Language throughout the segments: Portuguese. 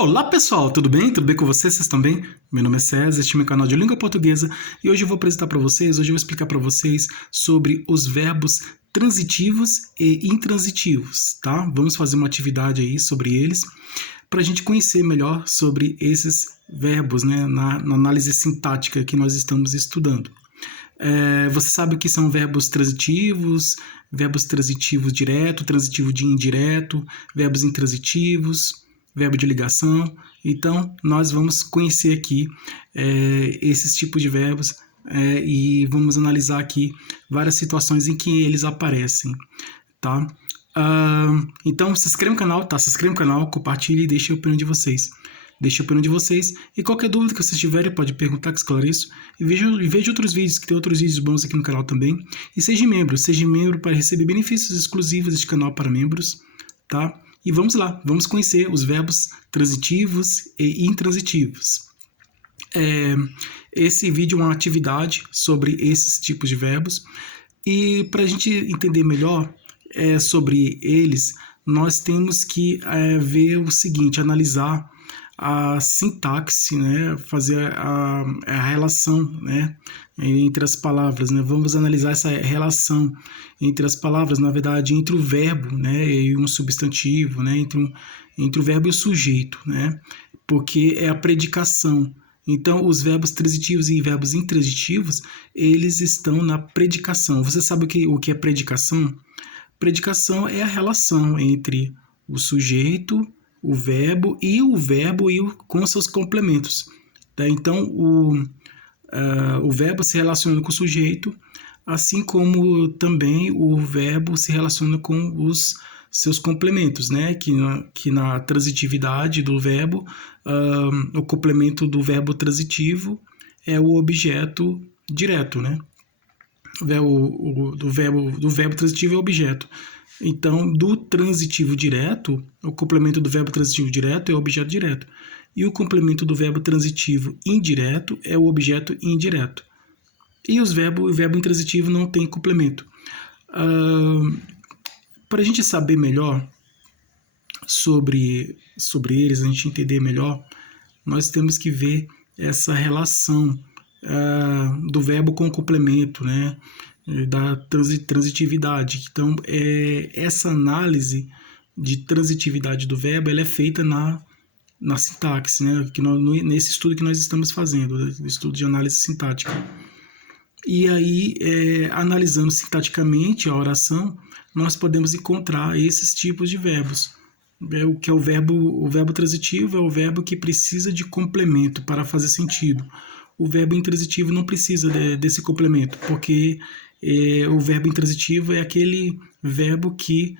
Olá pessoal, tudo bem? Tudo bem com vocês? Vocês estão bem? Meu nome é César, este é meu canal de língua portuguesa e hoje eu vou apresentar para vocês, hoje eu vou explicar para vocês sobre os verbos transitivos e intransitivos, tá? Vamos fazer uma atividade aí sobre eles para a gente conhecer melhor sobre esses verbos, né? Na análise sintática que nós estamos estudando. Você sabe o que são verbos transitivos direto, transitivo de indireto, verbos intransitivos, verbo de ligação. Então, nós vamos conhecer aqui esses tipos de verbos e vamos analisar aqui várias situações em que eles aparecem, tá? Então, se inscreva no canal, tá? Se inscreva no canal, compartilhe e deixe a opinião de vocês. Deixe a opinião de vocês e qualquer dúvida que vocês tiverem pode perguntar que esclareço. E veja outros vídeos, que tem outros vídeos bons aqui no canal também. E seja membro para receber benefícios exclusivos deste canal para membros, tá? E vamos lá, vamos conhecer os verbos transitivos e intransitivos. Esse vídeo é uma atividade sobre esses tipos de verbos. E para a gente entender melhor sobre eles, nós temos que ver o seguinte, analisar a sintaxe, né, fazer a relação, né, entre as palavras, né, vamos analisar essa relação entre as palavras, na verdade, entre o verbo, né, e um substantivo, né, entre o verbo e o sujeito, né, porque é a predicação. Então, os verbos transitivos e verbos intransitivos, eles estão na predicação. Você sabe o que é predicação? Predicação é a relação entre o sujeito, o verbo com seus complementos. Tá? Então, o verbo se relaciona com o sujeito, assim como também o verbo se relaciona com os seus complementos, né? Que na transitividade do verbo, o complemento do verbo transitivo é o objeto direto, né? Do verbo transitivo é o objeto. Então, do transitivo direto, o complemento do verbo transitivo direto é o objeto direto. E o complemento do verbo transitivo indireto é o objeto indireto. E o verbo intransitivo não tem complemento. Para a gente saber melhor sobre eles, a gente entender melhor, nós temos que ver essa relação do verbo com o complemento, né? Da transitividade. Então, essa análise de transitividade do verbo ela é feita na sintaxe, né? Nesse estudo que nós estamos fazendo, o estudo de análise sintática. E aí, analisando sintaticamente a oração, nós podemos encontrar esses tipos de verbos. O que é o verbo transitivo é o verbo que precisa de complemento para fazer sentido. O verbo intransitivo não precisa desse complemento, porque o verbo intransitivo é aquele verbo que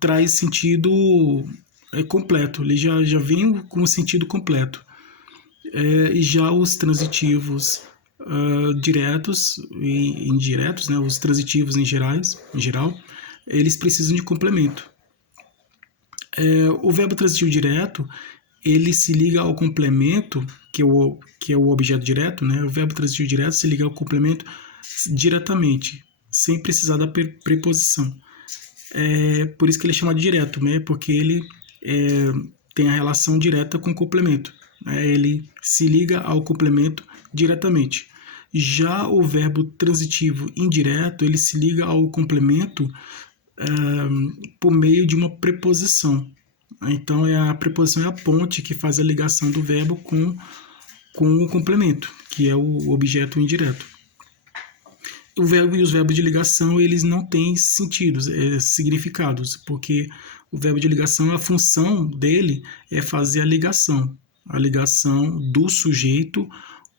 traz sentido completo, ele já vem com o sentido completo. E já os transitivos diretos e indiretos, né, os transitivos em geral, eles precisam de complemento. O verbo transitivo direto, ele se liga ao complemento, que é o objeto direto, né? O verbo transitivo direto se liga ao complemento diretamente, sem precisar da preposição. Por isso que ele é chamado de direto, né? Porque ele tem a relação direta com o complemento. Ele se liga ao complemento diretamente. Já o verbo transitivo indireto, ele se liga ao complemento por meio de uma preposição. Então, a preposição é a ponte que faz a ligação do verbo com o complemento, que é o objeto indireto. O verbo e os verbos de ligação, eles não têm sentidos, significados, porque o verbo de ligação, a função dele é fazer a ligação do sujeito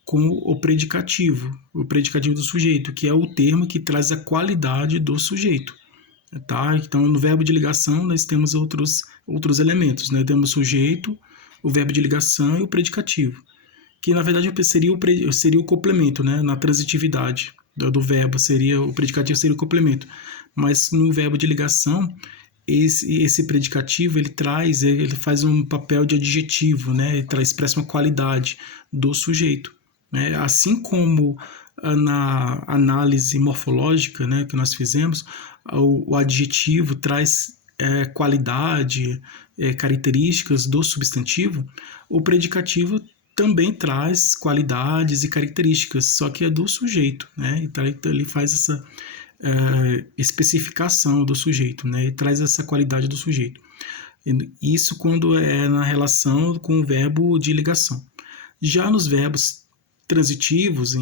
com o predicativo do sujeito, que é o termo que traz a qualidade do sujeito. Tá? Então, no verbo de ligação, nós temos outros elementos, né? Temos o sujeito, o verbo de ligação e o predicativo, que na verdade seria o complemento, né? Na transitividade do verbo, o predicativo seria o complemento. Mas no verbo de ligação, esse predicativo, ele faz um papel de adjetivo, né? Ele expressa uma qualidade do sujeito, né? Assim como na análise morfológica, né, que nós fizemos, o adjetivo traz qualidade, características do substantivo, o predicativo também traz qualidades e características, só que é do sujeito, né? Então ele faz essa especificação do sujeito, né? E traz essa qualidade do sujeito. Isso quando é na relação com o verbo de ligação. Já nos verbos transitivos,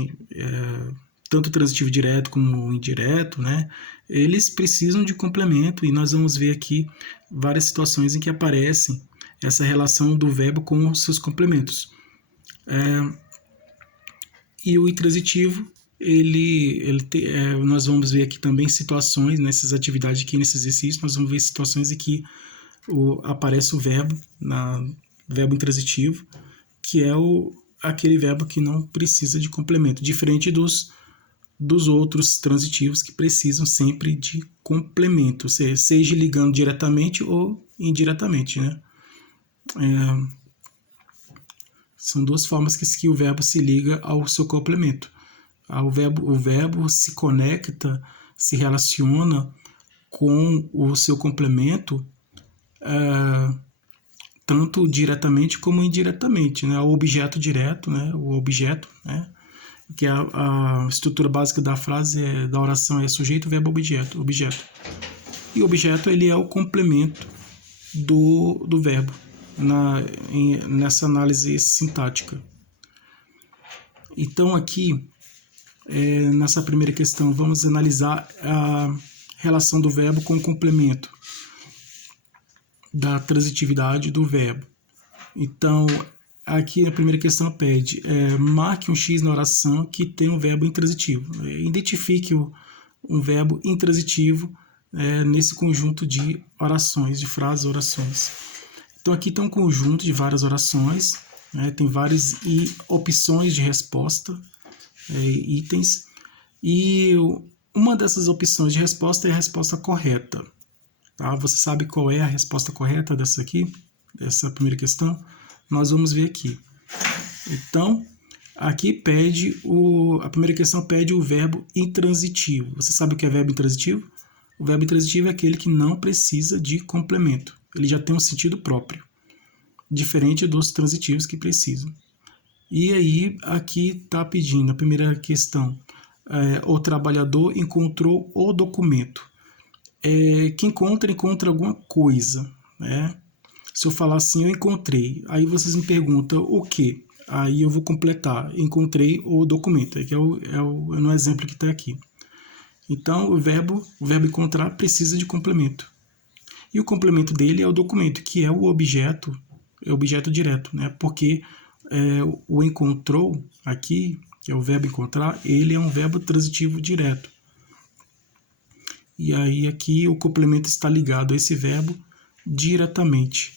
tanto transitivo direto como indireto, né? Eles precisam de complemento e nós vamos ver aqui várias situações em que aparecem essa relação do verbo com os seus complementos. E o intransitivo, nós vamos ver aqui também situações, nessas atividades aqui, nesse exercício, nós vamos ver situações em que aparece o verbo, verbo intransitivo, que é aquele verbo que não precisa de complemento, diferente dos outros transitivos que precisam sempre de complemento, seja ligando diretamente ou indiretamente, né? São duas formas que o verbo se liga ao seu complemento. O verbo se conecta, se relaciona com o seu complemento tanto diretamente como indiretamente, né? O objeto direto, né? O objeto, né? Que a estrutura básica da frase, da oração é sujeito, verbo, objeto. E o objeto, ele é o complemento do verbo nessa análise sintática. Então aqui, nessa primeira questão, vamos analisar a relação do verbo com o complemento da transitividade do verbo. Então, aqui a primeira questão pede, marque um X na oração que tem um verbo intransitivo. Identifique um verbo intransitivo nesse conjunto de orações, de frases, orações. Então, aqui tem um conjunto de várias orações, tem várias opções de resposta, itens, e uma dessas opções de resposta é a resposta correta. Tá? Você sabe qual é a resposta correta dessa primeira questão? Nós vamos ver aqui. Então, aqui a primeira questão pede o verbo intransitivo. Você sabe o que é verbo intransitivo? O verbo intransitivo é aquele que não precisa de complemento. Ele já tem um sentido próprio, diferente dos transitivos que precisam. E aí, aqui está pedindo, a primeira questão, o trabalhador encontrou o documento. Que encontra alguma coisa, né? Se eu falar assim, eu encontrei, aí vocês me perguntam o quê? Aí eu vou completar, encontrei o documento, que é no exemplo que está aqui. Então, o verbo encontrar precisa de complemento. E o complemento dele é o documento, que é o objeto direto, né? Porque o encontrou aqui, que é o verbo encontrar, ele é um verbo transitivo direto. E aí aqui o complemento está ligado a esse verbo diretamente,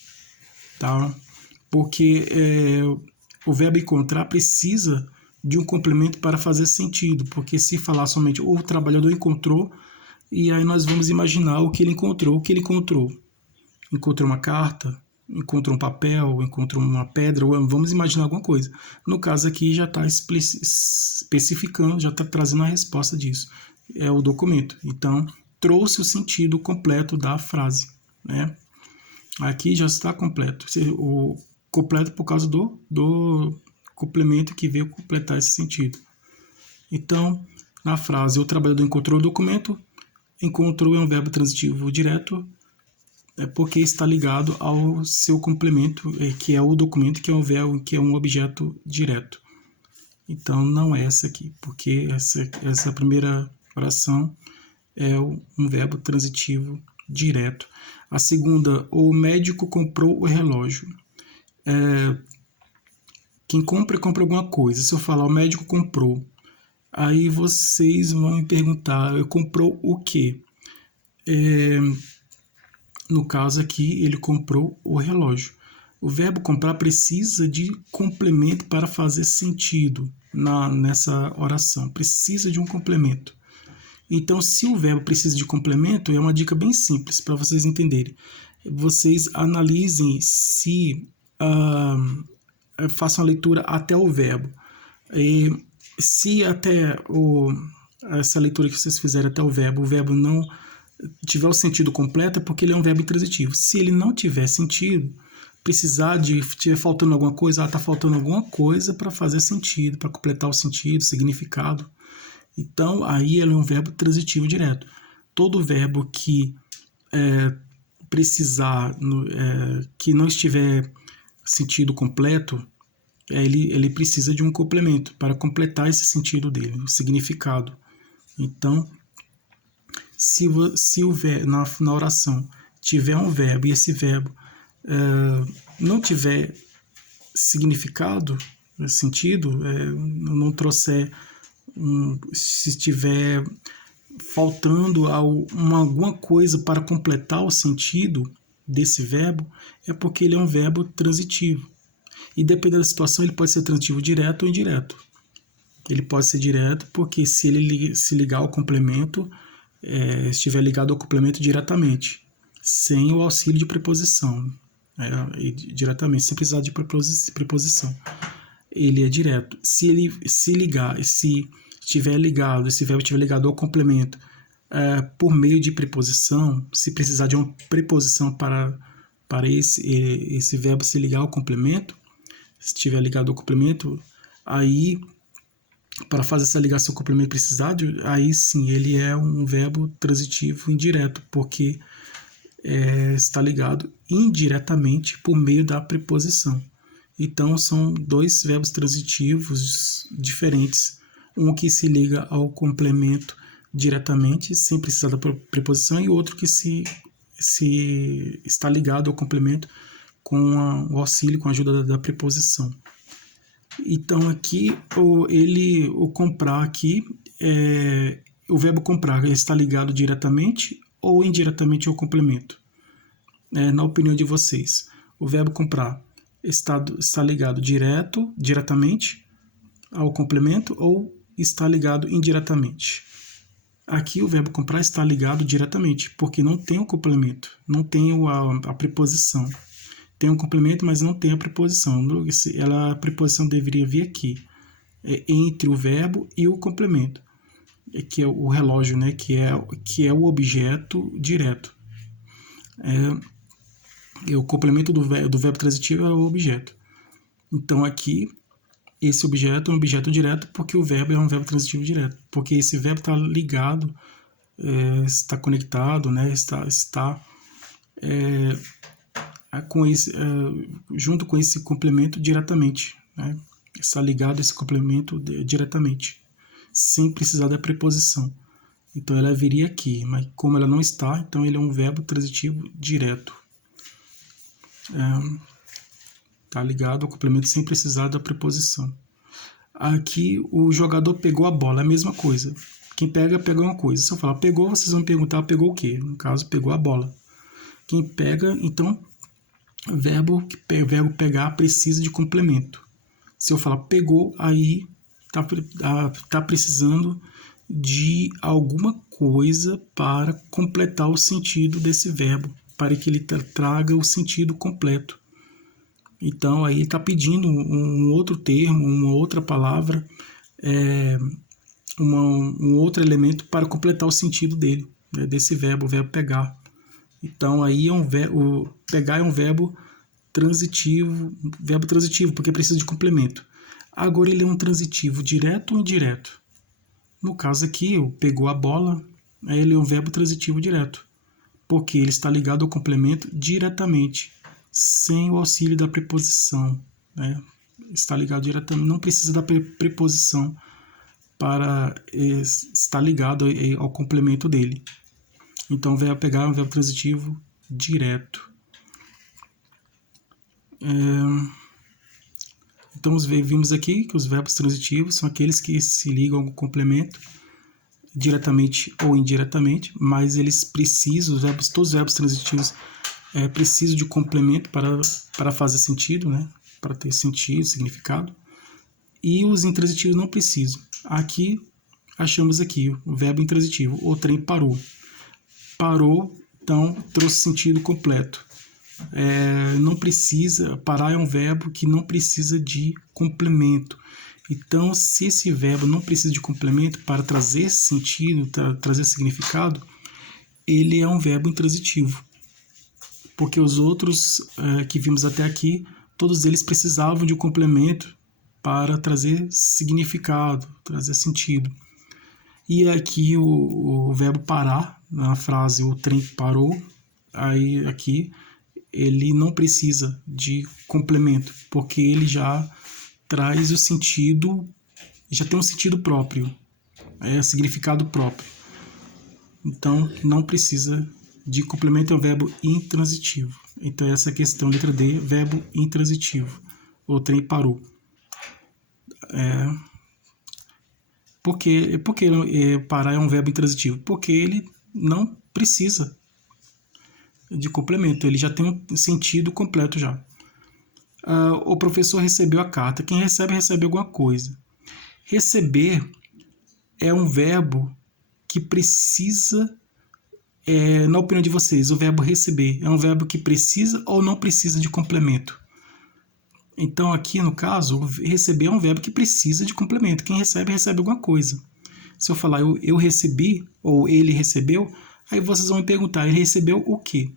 tá? Porque o verbo encontrar precisa de um complemento para fazer sentido, porque se falar somente o trabalhador encontrou, e aí nós vamos imaginar o que ele encontrou. O que ele encontrou? Encontrou uma carta, encontrou um papel, encontrou uma pedra, vamos imaginar alguma coisa. No caso aqui já está especificando, já está trazendo a resposta disso. É o documento. Então, trouxe o sentido completo da frase, né? Aqui já está completo. O completo por causa do complemento que veio completar esse sentido. Então, na frase, o trabalhador encontrou o documento, encontrou é um verbo transitivo direto, porque está ligado ao seu complemento, que é o documento, que é um verbo, que é um objeto direto. Então, não é essa aqui, porque essa primeira oração é um verbo transitivo direto. A segunda, o médico comprou o relógio. Quem compra alguma coisa. Se eu falar o médico comprou, aí vocês vão me perguntar, comprou o quê? No caso aqui, ele comprou o relógio. O verbo comprar precisa de complemento para fazer sentido nessa oração. Precisa de um complemento. Então, se o verbo precisa de complemento, é uma dica bem simples para vocês entenderem. Vocês analisem façam a leitura até o verbo. Se até essa leitura que vocês fizerem até o verbo não tiver o sentido completo, é porque ele é um verbo intransitivo. Se ele não tiver sentido, tiver faltando alguma coisa, tá faltando alguma coisa para fazer sentido, para completar o sentido, significado. Então, aí ele é um verbo transitivo direto. Todo verbo que que não estiver sentido completo, ele precisa de um complemento para completar esse sentido dele, o significado. Então, se na oração tiver um verbo e esse verbo não tiver significado, sentido, não trouxer, se estiver faltando alguma coisa para completar o sentido desse verbo, é porque ele é um verbo transitivo. E dependendo da situação, ele pode ser transitivo direto ou indireto. Ele pode ser direto porque se ele se ligar ao complemento, estiver ligado ao complemento diretamente, sem o auxílio de preposição, diretamente, sem precisar de preposição. Ele é direto. Se ele se ligar, se estiver ligado, esse verbo estiver ligado ao complemento por meio de preposição, se precisar de uma preposição para esse verbo se ligar ao complemento, se estiver ligado ao complemento, aí para fazer essa ligação complemento precisar, aí sim ele é um verbo transitivo indireto, porque está ligado indiretamente por meio da preposição. Então são dois verbos transitivos diferentes, um que se liga ao complemento diretamente, sem precisar da preposição, e outro que se está ligado ao complemento com o auxílio, com a ajuda da preposição. Então aqui o comprar aqui, o verbo comprar está ligado diretamente ou indiretamente ao complemento? Na opinião de vocês, o verbo comprar está ligado diretamente ao complemento ou está ligado indiretamente? Aqui o verbo comprar está ligado diretamente, porque não tem o complemento, não tem a preposição. Tem um complemento, mas não tem a preposição. A preposição deveria vir aqui, entre o verbo e o complemento, que é o relógio, né? que é o objeto direto. O complemento do verbo transitivo é o objeto. Então aqui, esse objeto é um objeto direto porque o verbo é um verbo transitivo direto. Porque esse verbo está ligado, está conectado, né? está junto com esse complemento diretamente, né? Está ligado a esse complemento diretamente, sem precisar da preposição. Então ela viria aqui, mas como ela não está, então ele é um verbo transitivo direto. Está ligado ao complemento sem precisar da preposição. Aqui o jogador pegou a bola, é a mesma coisa. Quem pega, pega uma coisa. Se eu falar pegou, vocês vão me perguntar pegou o quê? No caso, pegou a bola. Quem pega, então, verbo pegar precisa de complemento. Se eu falar pegou, aí tá precisando de alguma coisa para completar o sentido desse verbo, para que ele traga o sentido completo. Então, aí está pedindo um outro termo, uma outra palavra, um outro elemento para completar o sentido dele, né, desse verbo, o verbo pegar. Então, aí pegar é um verbo transitivo, porque precisa de complemento. Agora, ele é um transitivo direto ou indireto? No caso aqui, o pegou a bola, ele é um verbo transitivo direto, porque ele está ligado ao complemento diretamente, sem o auxílio da preposição, né? Está ligado diretamente, não precisa da preposição para estar ligado ao complemento dele. Então, o verbo pegar é um verbo transitivo direto. Então, vimos aqui que os verbos transitivos são aqueles que se ligam ao complemento diretamente ou indiretamente, mas eles precisam, todos os verbos transitivos precisam de complemento para fazer sentido, né? Para ter sentido, significado. E os intransitivos não precisam. Aqui, achamos aqui o verbo intransitivo, o trem parou. Parou, então trouxe sentido completo. Não precisa, parar é um verbo que não precisa de complemento. Então, se esse verbo não precisa de complemento para trazer sentido, trazer significado, ele é um verbo intransitivo, porque os outros que vimos até aqui, todos eles precisavam de um complemento para trazer significado, trazer sentido. E aqui o verbo parar, na frase o trem parou, aí aqui ele não precisa de complemento, porque ele já traz o sentido, já tem um sentido próprio, significado próprio. Então, não precisa de complemento, é o verbo intransitivo. Então, essa é a questão, letra D, verbo intransitivo. O trem parou. Por que parar é um verbo intransitivo? Porque ele não precisa de complemento, ele já tem um sentido completo já. O professor recebeu a carta. Quem recebe, recebe alguma coisa. Receber é um verbo que precisa, na opinião de vocês, o verbo receber é um verbo que precisa ou não precisa de complemento? Então, aqui no caso, receber é um verbo que precisa de complemento. Quem recebe, recebe alguma coisa. Se eu falar eu recebi ou ele recebeu, aí vocês vão me perguntar, ele recebeu o quê?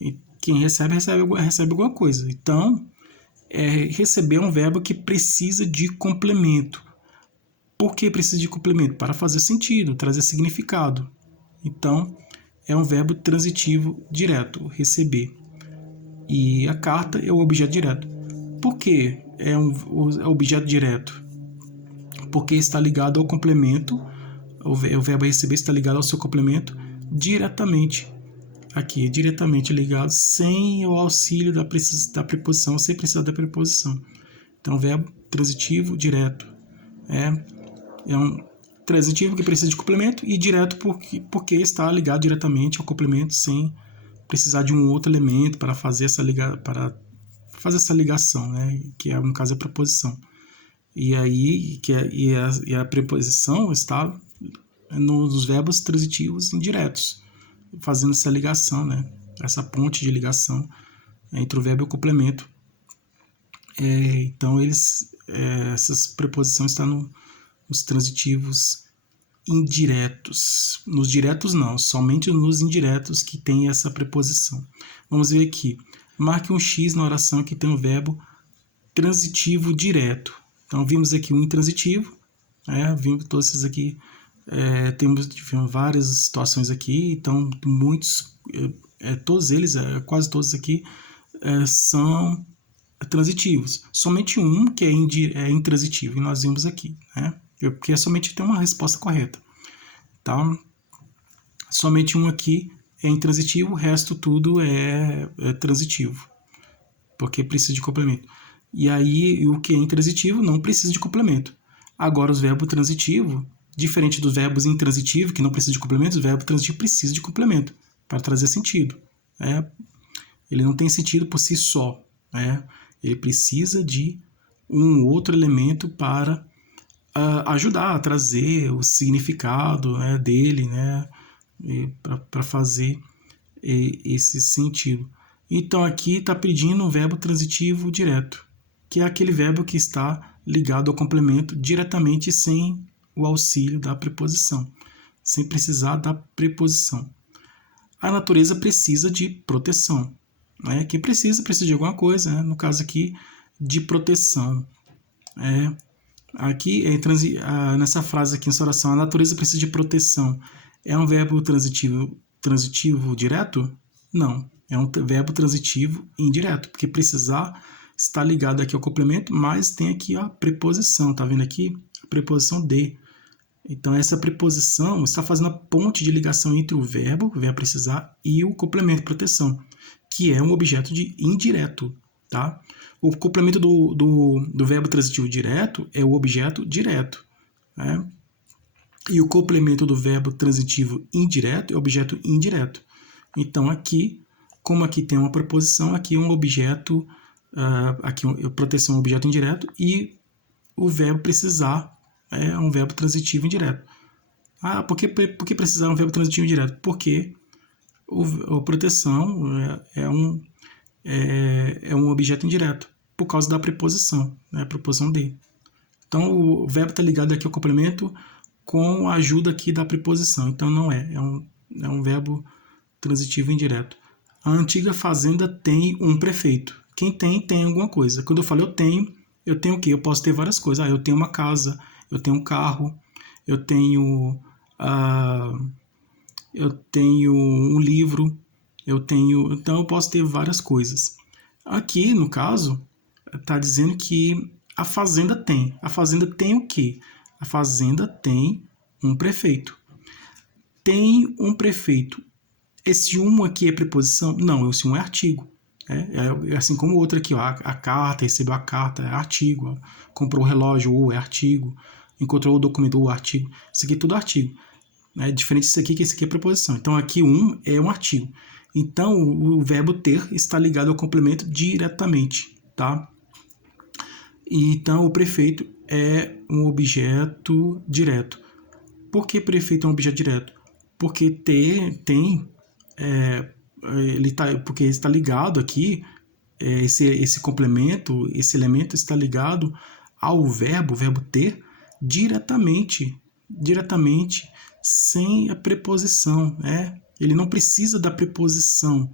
E quem recebe, recebe alguma coisa. Então, receber é um verbo que precisa de complemento. Por que precisa de complemento? Para fazer sentido, trazer significado. Então, é um verbo transitivo direto, receber. E a carta é o objeto direto. Por que é um objeto direto? Porque está ligado ao complemento, o verbo receber está ligado ao seu complemento diretamente. Aqui, diretamente ligado, sem o auxílio da preposição, sem precisar da preposição. Então, verbo transitivo direto. É um transitivo que precisa de complemento e direto porque está ligado diretamente ao complemento sem precisar de um outro elemento para fazer essa ligação, né? Que no caso é a preposição. E aí a preposição está nos verbos transitivos indiretos, fazendo essa ligação, né? Essa ponte de ligação entre o verbo e o complemento. Então essas preposições estão nos transitivos indiretos. Nos diretos não, somente nos indiretos que tem essa preposição. Vamos ver aqui. Marque um X na oração que tem o verbo transitivo direto. Então, vimos aqui um intransitivo, vimos todos esses aqui, temos várias situações aqui, então muitos, todos eles, quase todos aqui, são transitivos. Somente um que é intransitivo, e nós vimos aqui, né? Porque somente tem uma resposta correta, tá? Somente um aqui é intransitivo, o resto tudo é transitivo, porque precisa de complemento. E aí, o que é intransitivo não precisa de complemento. Agora, os verbos transitivos, diferente dos verbos intransitivos, que não precisam de complemento, o verbo transitivo precisa de complemento para trazer sentido. Ele não tem sentido por si só. Ele precisa de um outro elemento para ajudar a trazer o significado dele, para fazer esse sentido. Então, aqui está pedindo um verbo transitivo direto, que é aquele verbo que está ligado ao complemento diretamente sem o auxílio da preposição, sem precisar da preposição. A natureza precisa de proteção. Quem precisa de alguma coisa, no caso aqui, de proteção. Aqui, nessa frase aqui, nessa oração, a natureza precisa de proteção. É um verbo transitivo direto? Não. É um verbo transitivo indireto, porque precisar está ligado aqui ao complemento, mas tem aqui a preposição, tá vendo aqui? A preposição de. Então, essa preposição está fazendo a ponte de ligação entre o verbo precisar, e o complemento proteção, que é um objeto indireto, tá? O complemento do verbo transitivo direto é o objeto direto, né? E o complemento do verbo transitivo indireto é o objeto indireto. Então, aqui, como aqui tem uma preposição, aqui é um objeto, proteção é um objeto indireto, e o verbo precisar é um verbo transitivo indireto. Por que precisar é um verbo transitivo indireto? Porque a proteção é um objeto indireto, por causa da preposição, a preposição de. Então, o verbo está ligado aqui ao complemento com a ajuda aqui da preposição. Então, não é É um verbo transitivo indireto. A antiga fazenda tem um prefeito. Quem tem alguma coisa. Quando eu falo eu tenho o quê? Eu posso ter várias coisas. Eu tenho uma casa, eu tenho um carro, eu tenho, eu tenho um livro, então eu posso ter várias coisas. Aqui, no caso, está dizendo que a fazenda tem. A fazenda tem o quê? A fazenda tem um prefeito. Tem um prefeito. Esse um aqui é preposição? Não, esse um é artigo. É assim como o outro aqui, ó, a carta, recebeu a carta, é artigo. Ó, comprou o relógio, ou é artigo. Encontrou o documento, ou artigo. Isso aqui é tudo artigo. É diferente disso aqui, que esse aqui é preposição. Então, aqui um é um artigo. Então, o verbo ter está ligado ao complemento diretamente, tá? Então, o prefeito é um objeto direto. Por que prefeito é um objeto direto? Porque porque está ligado aqui, esse complemento, esse elemento está ligado ao verbo, o verbo ter, diretamente, sem a preposição, né? Ele não precisa da preposição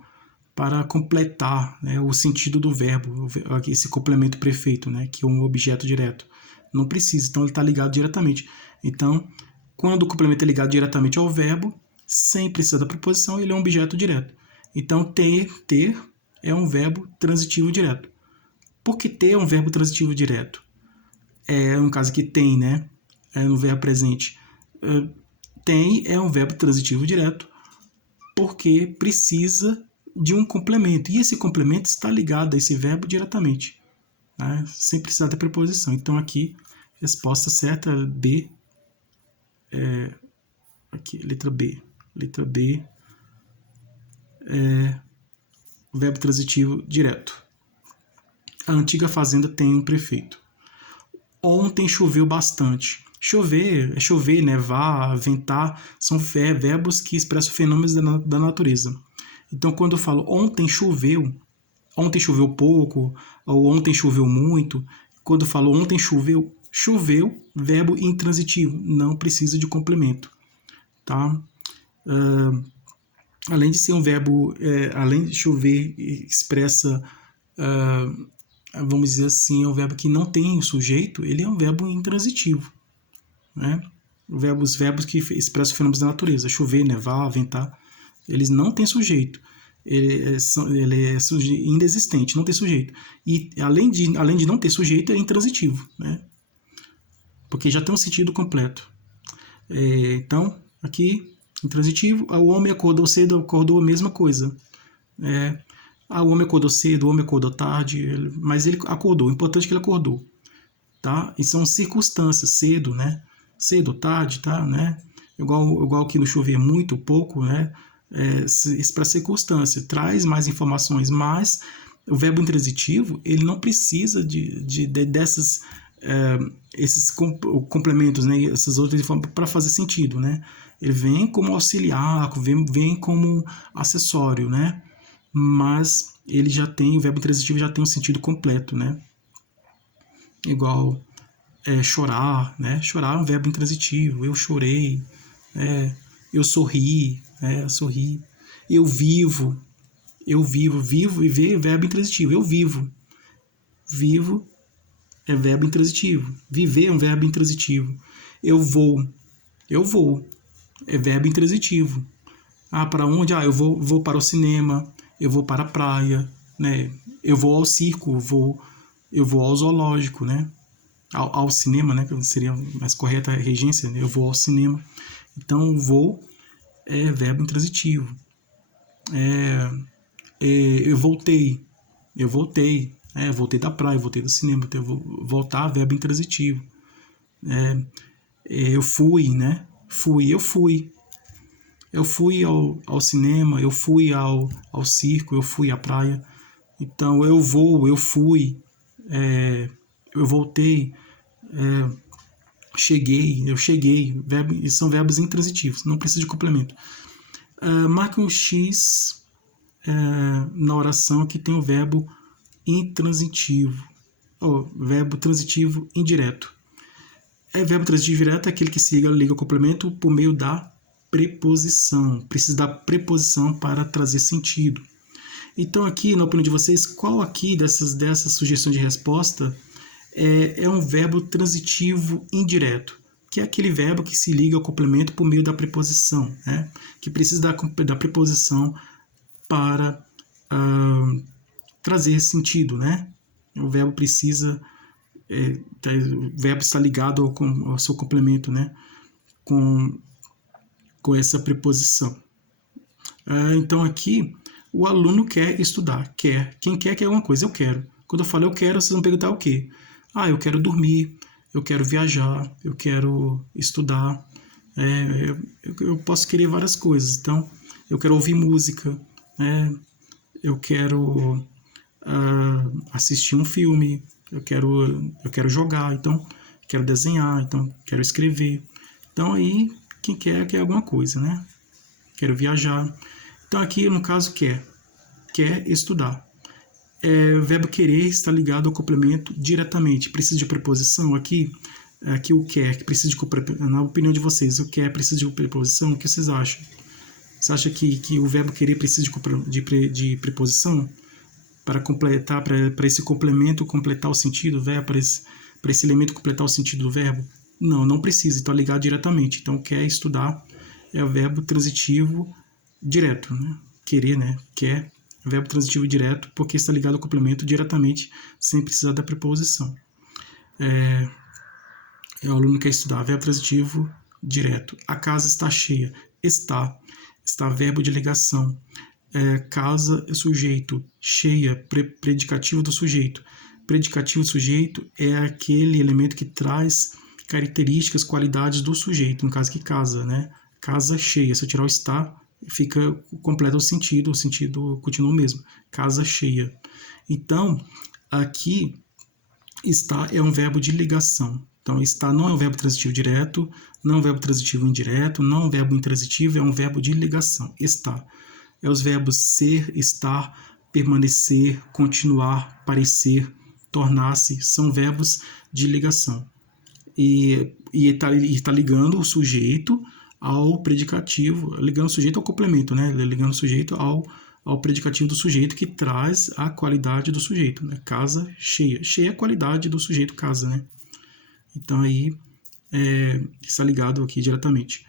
para completar, né, o sentido do verbo, esse complemento prefeito, né, que é um objeto direto. Não precisa, então ele está ligado diretamente. Então, quando o complemento é ligado diretamente ao verbo, sem precisar da preposição, ele é um objeto direto. Então, ter é um verbo transitivo direto. Por que ter é um verbo transitivo direto? No caso que tem, né? No verbo presente. Tem é um verbo transitivo direto porque precisa de um complemento. E esse complemento está ligado a esse verbo diretamente, né? Sem precisar da preposição. Então, aqui, resposta certa, B. Aqui, letra B. Letra B é o verbo transitivo direto. A antiga fazenda tem um prefeito. Ontem choveu bastante. Chover, nevar, ventar, são verbos que expressam fenômenos da natureza. Então, quando eu falo ontem choveu pouco, ou ontem choveu muito, quando eu falo ontem choveu, verbo intransitivo, não precisa de complemento, tá? Além de ser um verbo, além de chover, expressa, vamos dizer assim, é um verbo que não tem sujeito, ele é um verbo intransitivo, né? Os verbos que expressam fenômenos da natureza, chover, nevar, ventar, eles não têm sujeito. Ele é inexistente, não tem sujeito. E além de não ter sujeito, é intransitivo, né? Porque já tem um sentido completo. Então, aqui, intransitivo, o homem acordou cedo, acordou a mesma coisa. O homem acordou cedo, o homem acordou tarde, mas ele acordou. O importante é que ele acordou, tá? E são circunstâncias, cedo, né? Cedo, tarde, tá, né? Igual que no chover muito, pouco, né? Para circunstância, traz mais informações, mas o verbo intransitivo, ele não precisa dessas esses complementos, né? Essas outras informações para fazer sentido, né? Ele vem como auxiliar, vem como acessório, né? Mas ele já tem, o verbo intransitivo já tem um sentido completo, né? Igual chorar, né? Chorar é um verbo intransitivo. Eu chorei, eu sorri, sorri. Eu vivo e ver é verbo intransitivo. Eu vivo é verbo intransitivo. Viver é um verbo intransitivo. Eu vou é verbo intransitivo. Para onde? Eu vou para o cinema, eu vou para a praia, né? Eu vou ao circo, eu vou ao zoológico, né? Ao cinema, né? Que seria mais correta a regência, né? Eu vou ao cinema. Então, vou é verbo intransitivo. Eu voltei, voltei da praia, voltei do cinema, voltar, verbo intransitivo. Eu fui, né? Eu fui ao cinema, eu fui ao circo, eu fui à praia. Então, eu fui, eu voltei, eu cheguei. São verbos intransitivos, não precisa de complemento. Marque um X na oração que tem o verbo intransitivo, verbo transitivo indireto. Verbo transitivo direto é aquele que se liga ao complemento por meio da preposição. Precisa da preposição para trazer sentido. Então, aqui, na opinião de vocês, qual aqui dessas sugestões de resposta é um verbo transitivo indireto? Que é aquele verbo que se liga ao complemento por meio da preposição, né? Que precisa da preposição para trazer sentido, né? O verbo precisa, o verbo está ligado ao seu complemento, né? Com essa preposição. Então, aqui, o aluno quer estudar, quer. Quem quer alguma coisa, eu quero. Quando eu falo eu quero, vocês vão perguntar o quê? Eu quero dormir, eu quero viajar, eu quero estudar. Eu posso querer várias coisas. Então, eu quero ouvir música, eu quero assistir um filme, eu quero jogar, então, quero desenhar, então, quero escrever. Então, aí, quem quer alguma coisa, né? Quero viajar. Então, aqui, no caso, quer estudar. O verbo querer está ligado ao complemento diretamente. Precisa de preposição aqui o quer, que precisa na opinião de vocês, o quer precisa de preposição, o que vocês acham? Você acha que o verbo querer precisa de preposição para completar, para esse complemento completar o sentido do verbo, para esse elemento completar o sentido do verbo? Não precisa, está ligado diretamente. Então, quer estudar é o verbo transitivo direto, né? Querer, né? Quer, verbo transitivo direto, porque está ligado ao complemento diretamente, sem precisar da preposição. O aluno quer estudar, verbo transitivo direto. A casa está cheia. Está verbo de ligação. Casa é sujeito. Cheia, predicativo do sujeito. Predicativo do sujeito é aquele elemento que traz características, qualidades do sujeito, no caso que casa, né? Casa cheia. Se eu tirar o está, fica completo o sentido continua o mesmo. Casa cheia. Então, aqui, está é um verbo de ligação. Então, está não é um verbo transitivo direto, não é um verbo transitivo indireto, não é um verbo intransitivo, é um verbo de ligação. Está. É os verbos ser, estar, permanecer, continuar, parecer, tornar-se, são verbos de ligação. E está ligando o sujeito ao predicativo, ligando o sujeito ao complemento, né? Ligando o sujeito ao predicativo do sujeito, que traz a qualidade do sujeito, né? Casa cheia. Cheia é a qualidade do sujeito casa, né? Então, aí está ligado aqui diretamente.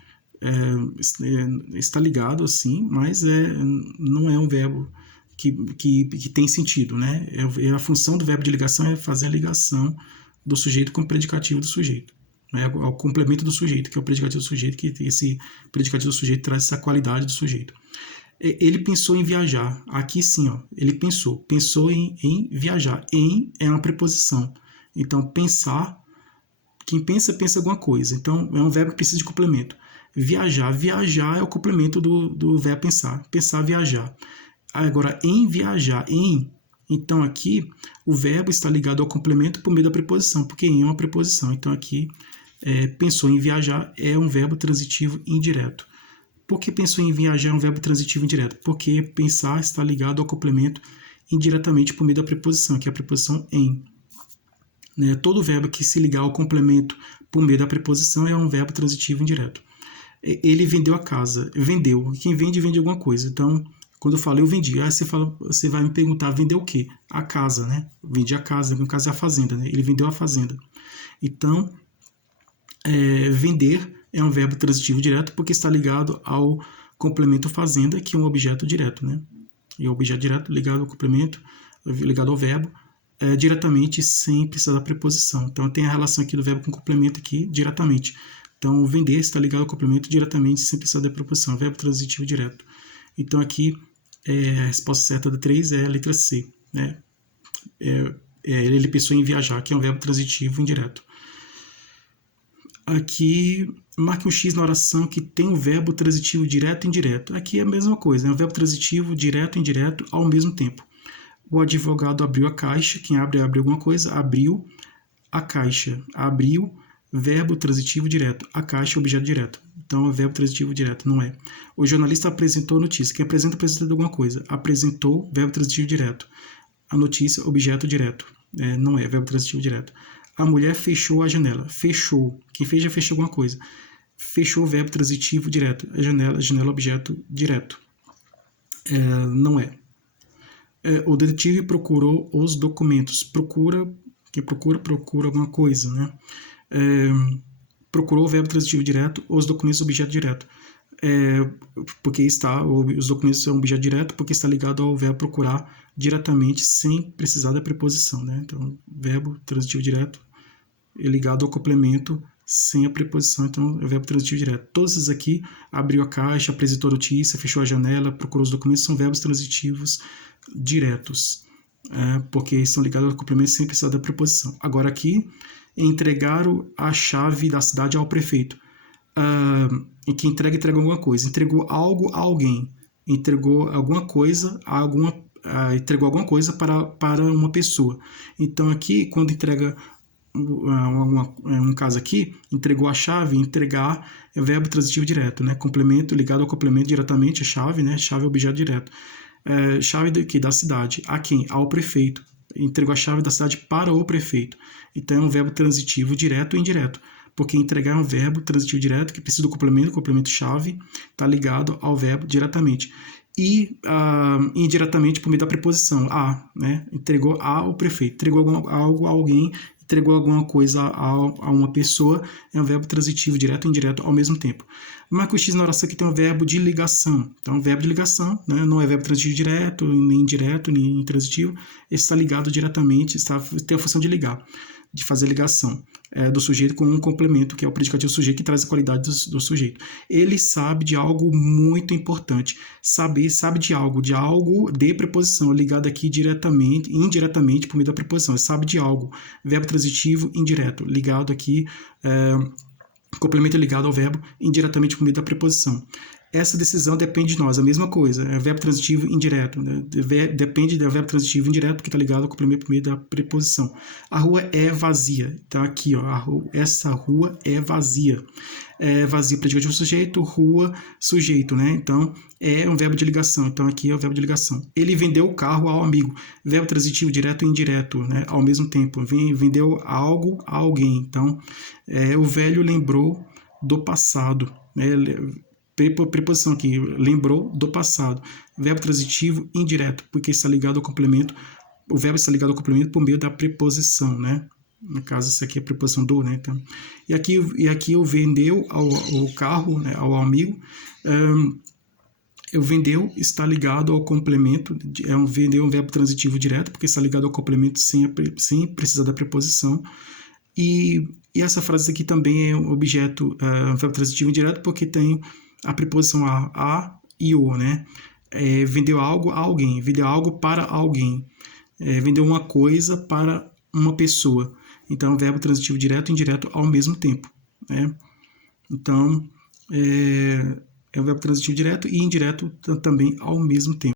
Está ligado, assim, mas não é um verbo que tem sentido, né? A função do verbo de ligação é fazer a ligação do sujeito com o predicativo do sujeito. Ao complemento do sujeito, que é o predicativo do sujeito, que esse predicativo do sujeito traz essa qualidade do sujeito. Ele pensou em viajar. Aqui sim, ele pensou em viajar. Em é uma preposição. Então, pensar, quem pensa alguma coisa. Então, é um verbo que precisa de complemento. Viajar é o complemento do verbo pensar. Pensar, viajar. Agora, em viajar, então aqui o verbo está ligado ao complemento por meio da preposição, porque em é uma preposição. Então, aqui, pensou em viajar é um verbo transitivo indireto. Por que pensou em viajar é um verbo transitivo indireto? Porque pensar está ligado ao complemento indiretamente por meio da preposição, que é a preposição em. Né? Todo verbo que se ligar ao complemento por meio da preposição é um verbo transitivo indireto. Ele vendeu a casa. Vendeu. Quem vende alguma coisa. Então, quando eu falo eu vendi, aí você vai me perguntar, vendeu o quê? A casa, né? Vendi a casa, no caso é a fazenda, né? Ele vendeu a fazenda. Então, vender é um verbo transitivo direto porque está ligado ao complemento fazenda, que é um objeto direto, né? E o objeto direto ligado ao complemento, ligado ao verbo, diretamente sem precisar da preposição. Então, tem a relação aqui do verbo com o complemento aqui diretamente. Então, vender está ligado ao complemento diretamente sem precisar da preposição, verbo transitivo direto. Então, aqui, a resposta certa da 3 é a letra C, né? Ele pensou em viajar, que é um verbo transitivo indireto. Aqui, marque um X na oração que tem o verbo transitivo direto e indireto. Aqui é a mesma coisa, né? O verbo transitivo direto e indireto ao mesmo tempo. O advogado abriu a caixa, quem abre alguma coisa, abriu a caixa. Abriu, verbo transitivo direto. A caixa, objeto direto. Então, é verbo transitivo direto, não é. O jornalista apresentou a notícia. Quem apresenta alguma coisa. Apresentou, verbo transitivo direto. A notícia, objeto direto. Não é verbo transitivo direto. A mulher fechou a janela. Fechou. Quem fez já fechou alguma coisa. fechou o verbo transitivo direto. Janela, objeto direto. Não é. O detetive procurou os documentos. Procura alguma coisa, né? Procurou o verbo transitivo direto, os documentos, objeto direto. Porque os documentos são objeto direto, porque está ligado ao verbo procurar diretamente, sem precisar da preposição, né? Então, verbo transitivo direto é ligado ao complemento sem a preposição, então é o verbo transitivo direto. Todos esses aqui, abriu a caixa, apresentou a notícia, fechou a janela, procurou os documentos, são verbos transitivos diretos, porque estão ligados ao complemento sem precisar da preposição. Agora aqui, entregaram a chave da cidade ao prefeito. E que entregou alguma coisa, entregou algo a alguém, entregou alguma coisa entregou alguma coisa para uma pessoa. Então aqui, quando entrega um caso aqui, entregou a chave, entregar é verbo transitivo direto, né? Complemento ligado ao complemento diretamente, a chave, né? Chave é objeto direto. Chave da cidade, a quem? Ao prefeito. Entregou a chave da cidade para o prefeito. Então é um verbo transitivo direto ou indireto, porque entregar é um verbo transitivo direto que precisa do complemento chave, está ligado ao verbo diretamente. E indiretamente por meio da preposição a, né? Entregou ao prefeito, entregou algo a alguém, entregou alguma coisa a uma pessoa, é um verbo transitivo direto e indireto ao mesmo tempo. Marca o X na oração aqui tem um verbo de ligação. Então, verbo de ligação, né? Não é verbo transitivo direto, nem indireto, nem intransitivo. Esse está ligado diretamente, tem a função de ligar, de fazer ligação do sujeito com um complemento, que é o predicativo sujeito, que traz a qualidade do sujeito. Ele sabe de algo muito importante. Sabe de algo de preposição, ligado aqui indiretamente por meio da preposição. Ele sabe de algo. Verbo transitivo indireto, ligado aqui, complemento ligado ao verbo indiretamente por meio da preposição. Essa decisão depende de nós, a mesma coisa, é verbo transitivo indireto, né? Depende do verbo transitivo indireto que está ligado ao complemento por meio da preposição. A rua é vazia, então aqui, ó, essa rua é vazia. Vazia, predicativo sujeito, rua, sujeito, né? Então, é um verbo de ligação, então aqui é o verbo de ligação. Ele vendeu o carro ao amigo, verbo transitivo direto e indireto, né? Ao mesmo tempo, vendeu algo a alguém, então, o velho lembrou do passado, né? Preposição aqui, lembrou do passado. Verbo transitivo indireto, porque está ligado ao complemento. O verbo está ligado ao complemento por meio da preposição, né? No caso, essa aqui é a preposição do, né? Então, e aqui o vendeu ao carro, né? Ao amigo. O vendeu está ligado ao complemento. Vendeu um verbo transitivo direto, porque está ligado ao complemento sem precisar da preposição. E essa frase aqui também é um objeto, um verbo transitivo indireto, porque tem a preposição a e o, né? Vendeu algo a alguém, vendeu algo para alguém, vendeu uma coisa para uma pessoa. Então, verbo transitivo direto e indireto ao mesmo tempo, né? Então, é o verbo transitivo direto e indireto também ao mesmo tempo.